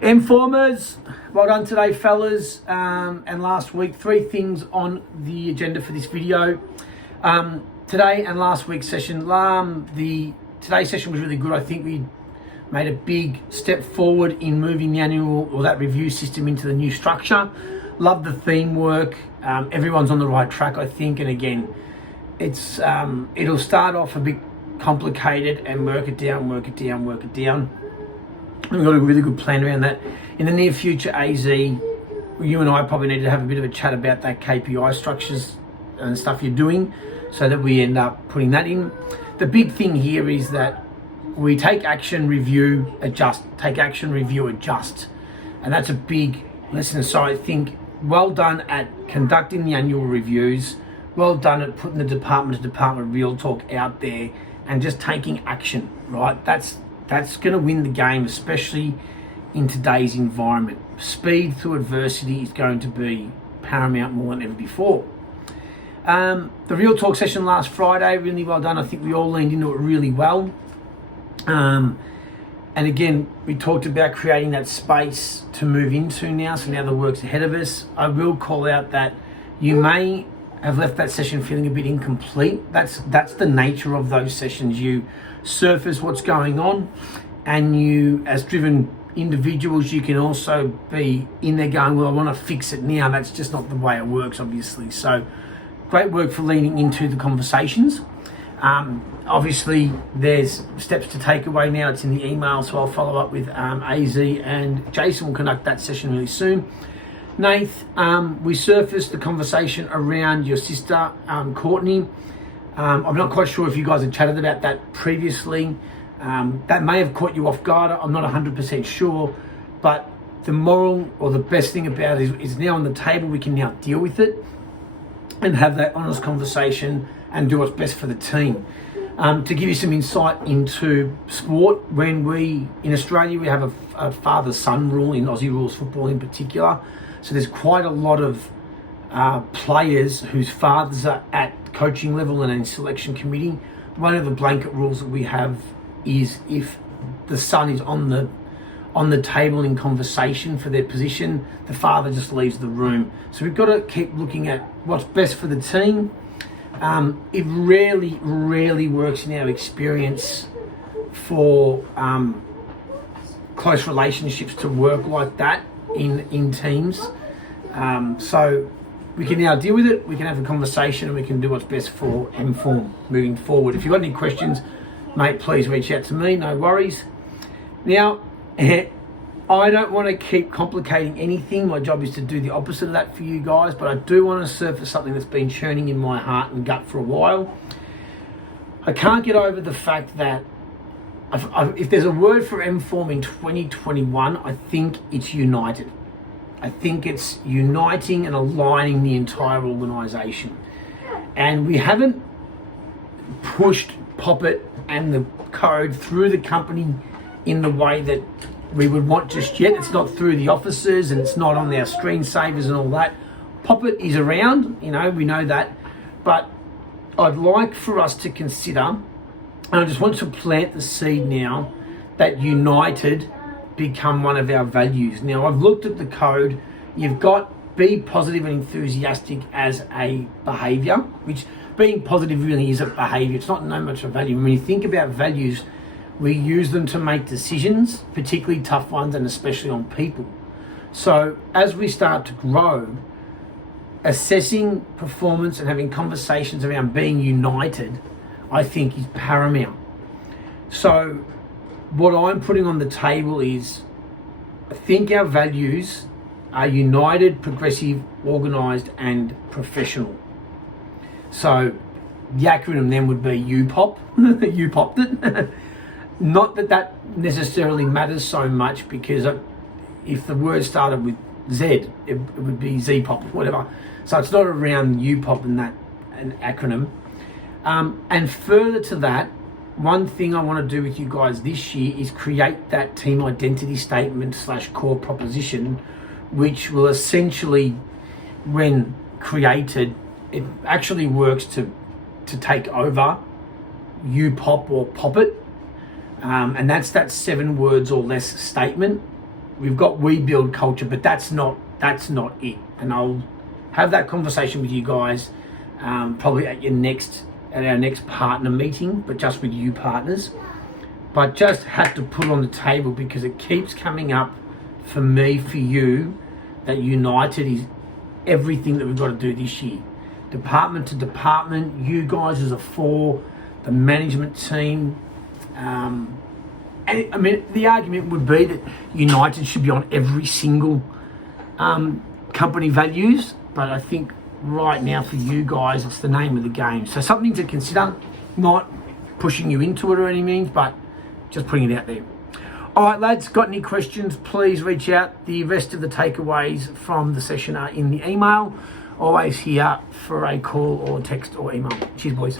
MFormers, well done today, fellas, and last week. 3 things on the agenda for this video. Today and last week's session. Today's session was really good. I think we made a big step forward in moving the annual or that review system into the new structure. Love the theme work. Everyone's on the right track, I think. And again, it's it'll start off a bit complicated and work it down. We've got a really good plan around that. In the near future, AZ, you and I probably need to have a bit of a chat about that KPI structures and stuff you're doing so that we end up putting that in. The big thing here is that we take action, review, adjust. Take action, review, adjust. And that's a big lesson. So I think well done at conducting the annual reviews. Well done at putting the department real talk out there and just taking action, right? That's going to win the game, especially in today's environment. Speed through adversity is going to be paramount more than ever before. The Real Talk session last Friday, really well done. I think we all leaned into it really well. And again, we talked about creating that space to move into now, so now the work's ahead of us. I will call out that you may have left that session feeling a bit incomplete. That's the nature of those sessions. You surface what's going on, and you, as driven individuals, you can also be in there going, well, I want to fix it now. That's just not the way it works, obviously. So great work for leaning into the conversations. Obviously there's steps to take away now. It's in the email, so I'll follow up with AZ, and Jason will conduct that session really soon. Nath, we surfaced the conversation around your sister, Courtney. I'm not quite sure if you guys had chatted about that previously. That may have caught you off guard. I'm not 100% sure, but the moral or the best thing about it is now on the table. We can now deal with it and have that honest conversation and do what's best for the team. To give you some insight into sport, when in Australia, we have a father-son rule in Aussie rules football in particular. So there's quite a lot of players whose fathers are at coaching level and in selection committee. One of the blanket rules that we have is if the son is on the table in conversation for their position, the father just leaves the room. So we've got to keep looking at what's best for the team. It rarely works in our experience for close relationships to work like that in teams. So we can now deal with it, we can have a conversation, and we can do what's best for MForm moving forward. If you've got any questions, mate, please reach out to me, no worries. Now, I don't want to keep complicating anything. My job is to do the opposite of that for you guys, but I do want to surface something that's been churning in my heart and gut for a while. I can't get over the fact that if there's a word for MForm in 2021, I think it's united. I think it's uniting and aligning the entire organisation. And we haven't pushed Poppet and the code through the company in the way that we would want just yet. It's not through the offices, and it's not on our screensavers and all that. Poppet is around, we know that. But I'd like for us to consider, and I just want to plant the seed now, that united become one of our values. Now, I've looked at the code. You've got be positive and enthusiastic as a behaviour, which being positive really is a behaviour. It's not no much a value. When you think about values, we use them to make decisions, particularly tough ones, and especially on people. So as we start to grow, assessing performance and having conversations around being united, I think, is paramount. So what I'm putting on the table is, I think our values are united, progressive, organised, and professional. So the acronym then would be UPOP. You popped it. Not that necessarily matters so much, because if the word started with Z, it would be ZPOP, whatever. So it's not around UPOP and that an acronym. And further to that, one thing I want to do with you guys this year is create that team identity statement / core proposition, which will essentially, when created, it actually works to take over UPOP or Poppet. And that's that 7 words or less statement. we've got we build culture, but that's not it. And I'll have that conversation with you guys probably at our next partner meeting, but just with you partners. But just have to put it on the table because it keeps coming up for me, for you, that United is everything that we've got to do this year. Department to department, you guys as a four, the management team. And I mean, the argument would be that United should be on every single company values, but I think right now for you guys, it's the name of the game. So something to consider, not pushing you into it or any means, but just putting it out there. All right, lads, got any questions, please reach out. The rest of the takeaways from the session are in the email. Always here for a call or text or email. Cheers, boys.